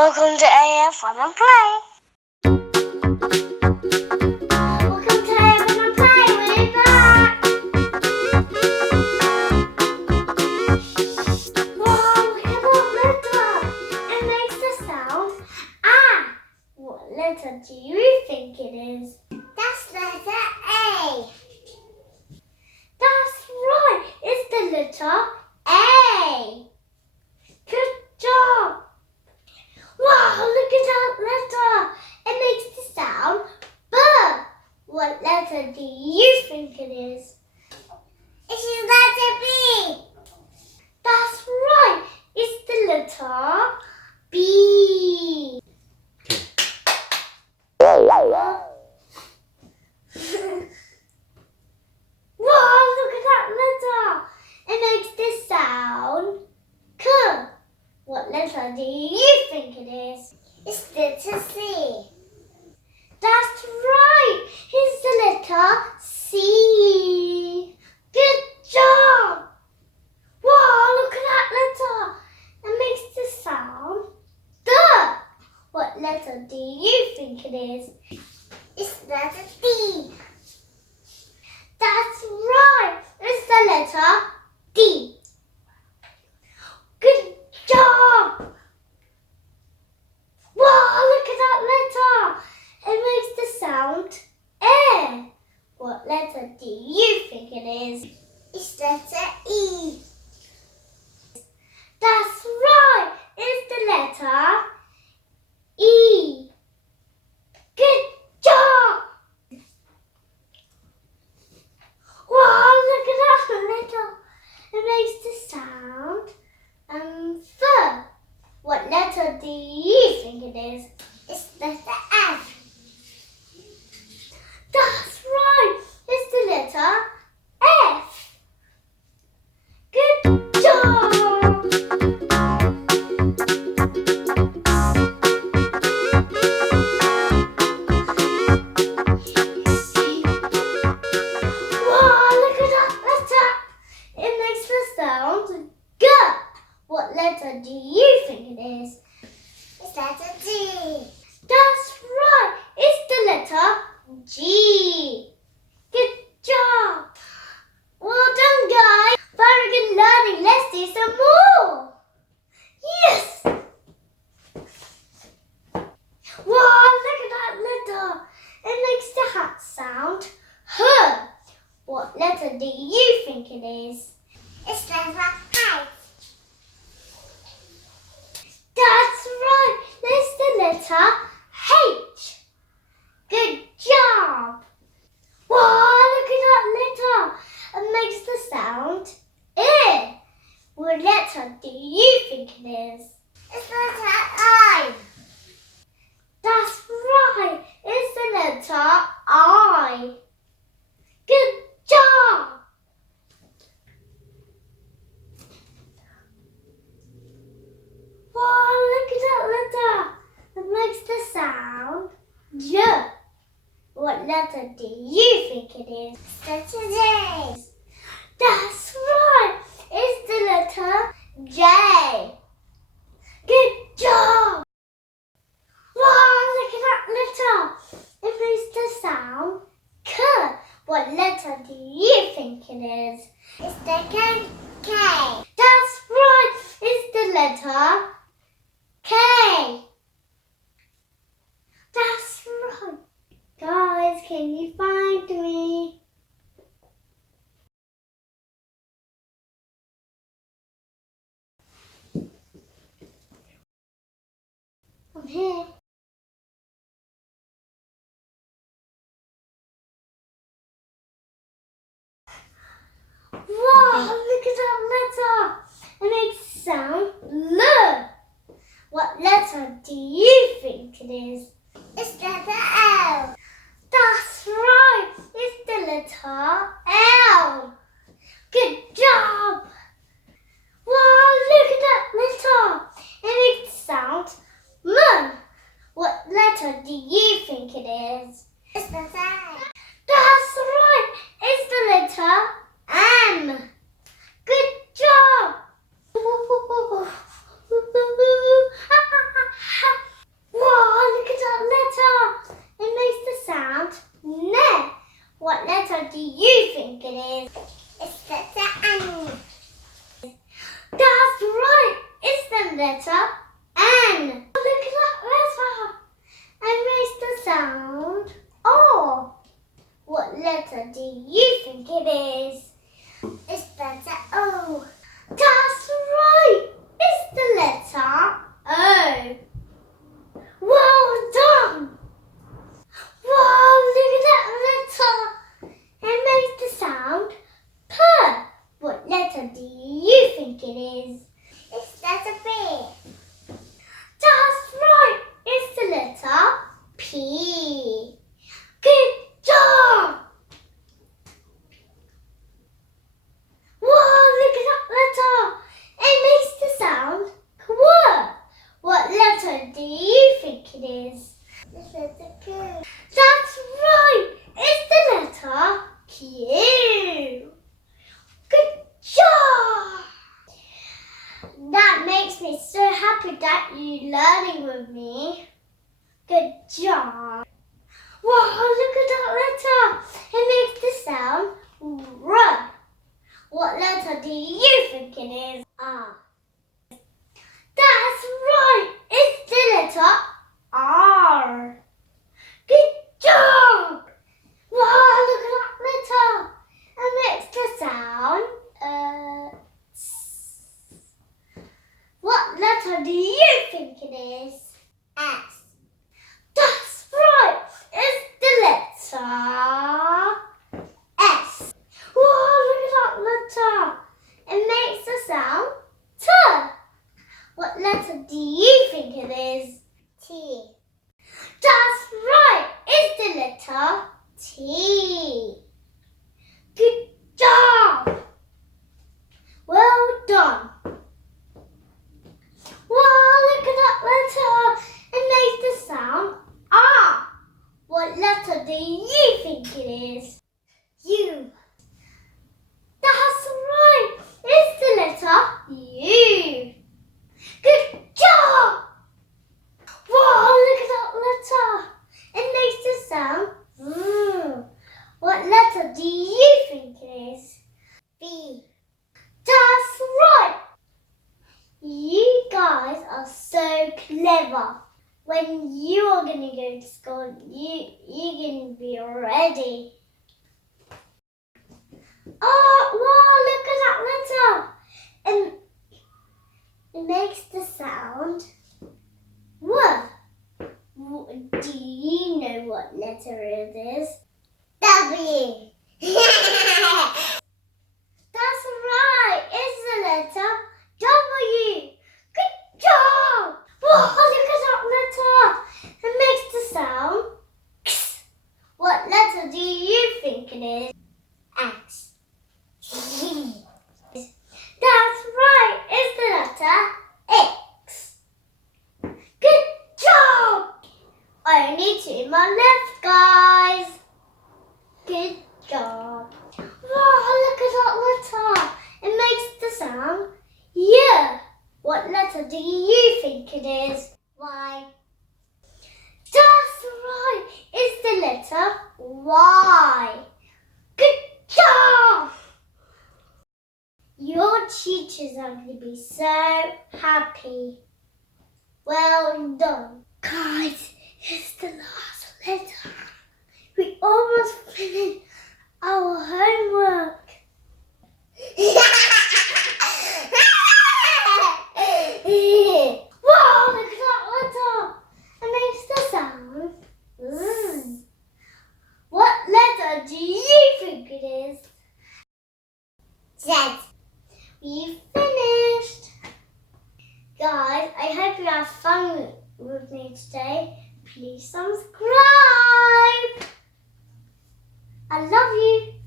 Welcome to AYAAN Fun and Play. Welcome to AYAAN Fun and Play. We're back. Wow, look at that letter. It makes the sound ah. What letter do you think it is? That's letter A. That's right. It's the letter A. Good job. Wow, look at that letter. It makes the sound B. What letter do you think it is? It's the letter B. That's right. It's the letter B. Wow, look at that letter. It makes the sound K. What letter do you think it is? It's letter C. That's right. It's the letter C. Good job. Wow, look at that letter. It makes the sound D. What letter do you think it is? It's letter D. That's right. It's the letter D. Good job! Wow, look at that letter! It makes the sound A. What letter do you think it is? It's letter E. That's right! It's the letter E. Good job! Wow, look at that letter! It makes the sound F. What letter do you think it is? It's letter F. That's right. It's the letter F. Good job. Wow, look at that letter. It makes the sound G. What letter do you think it is? It's letter G. That's right. It's the letter G. Good job. Well done, guys. Very good learning. Let's do some more. Yes. Wow, look at that letter. It makes the hat sound H. What letter do you think it is? It's letter H. That's right. There's the letter H. Good job. Wow, look at that letter. It makes the sound I. What letter do you think it is? It's letter I. That's right. It's the letter I. Good job. Wow, look at that letter. It makes the sound J. What letter do you think it is? It's letter J. That's right. It's the letter J. Good job. Wow, look at that letter. It makes the sound K. What letter do you think it is? It's the K. That's right. It's the letter K. That's right. Guys, can you find me? I'm here. Wow, look at that letter. It makes the sound L. What letter do you think it is? It's letter L. That's right. It's the letter L. Good job. Wow, look at that letter. It makes the sound M. What letter do you think it is? It's letter M. That's right. It's the letter M. Good job. letter do you think it is? It's letter O. That's right. It's the letter O. Well done. Wow, look at that letter. It makes the sound P. What letter do you think it is? It's letter B. That's right. It's the letter P. Good job. Wow, look at that letter. It makes the sound Q. What letter do you think it is? It's letter Q. That's right. It's the letter Q. Good job. That makes me so happy that you're learning with me. Good job. Wow, look at that letter. It makes the sound R. What letter do you think it is? R. That's right. It's the letter R. Good job. Wow, look at that letter. It makes the sound S. What letter do you think it is? S. That's right. It's the letter S. Wow, look at that letter. It makes the sound T. What letter do you think it is? T. That's right. It's the letter T. Good job. Well done. Wow, look at that letter. It makes the sound R. What letter do you think it is? U. That's right. It's the letter U. Good job. Wow, look at that letter. It makes the sound V. What letter do you think it is? B. That's right. You guys are so clever. When you are going to go to school, you're going to be ready. Oh, wow, look at that letter. It makes the sound W. Do you know what letter it is? W. That's right. It's the letter W. Good job. Whoa, look at that letter. It makes the sound X. What letter do you think it is? X. That's right. It's the letter X. Good job. Only two more left, guys. Good job. Wow, look at that letter. It makes the sound U. What letter do you think it is? Y. That's right. It's the letter Y. Good job. Your teachers are going to be so happy. Well done. Guys, it's the last letter. We almost finished our homework. Wow, look at that letter. It makes the sound Z. What letter do you think it is? Z. We finished. Guys, I hope you have fun with me today. Please subscribe. I love you.